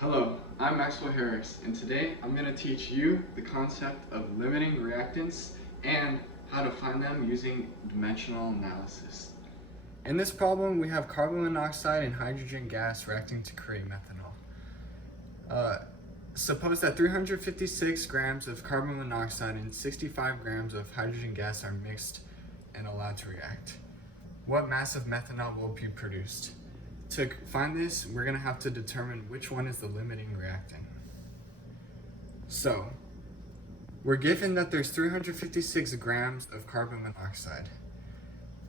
Hello, I'm Maxwell Harris, and today I'm going to teach you the concept of limiting reactants and how to find them using dimensional analysis. In this problem, we have carbon monoxide and hydrogen gas reacting to create methanol. Suppose that 356 grams of carbon monoxide and 65 grams of hydrogen gas are mixed and allowed to react. What mass of methanol will be produced? To find this, we're going to have to determine which one is the limiting reactant. So, we're given that there's 356 grams of carbon monoxide.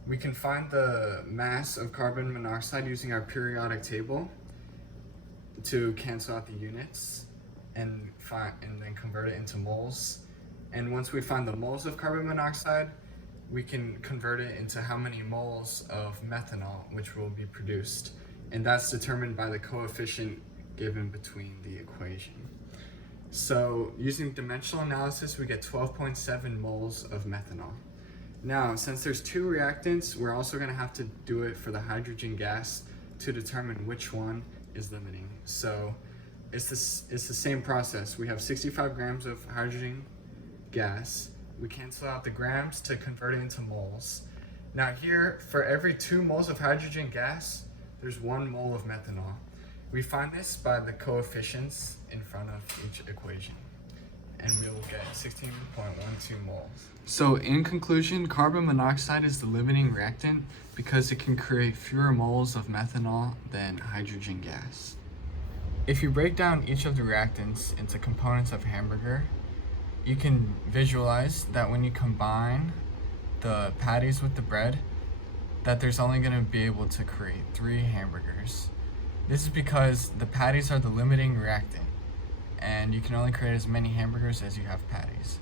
We can find the mass of carbon monoxide using our periodic table to cancel out the units and then convert it into moles. And once we find the moles of carbon monoxide, we can convert it into how many moles of methanol which will be produced. And that's determined by the coefficient given between the equation. So using dimensional analysis, we get 12.7 moles of methanol. Now, since there's two reactants, we're also going to have to do it for the hydrogen gas to determine which one is limiting. So it's the same process. We have 65 grams of hydrogen gas. We cancel out the grams to convert it into moles. Now here, for every 2 moles of hydrogen gas, there's 1 mole of methanol. We find this by the coefficients in front of each equation, and we will get 16.12 moles. So in conclusion, carbon monoxide is the limiting reactant because it can create fewer moles of methanol than hydrogen gas. If you break down each of the reactants into components of hamburger, you can visualize that when you combine the patties with the bread, that there's only going to be able to create 3 hamburgers. This is because the patties are the limiting reactant, and you can only create as many hamburgers as you have patties.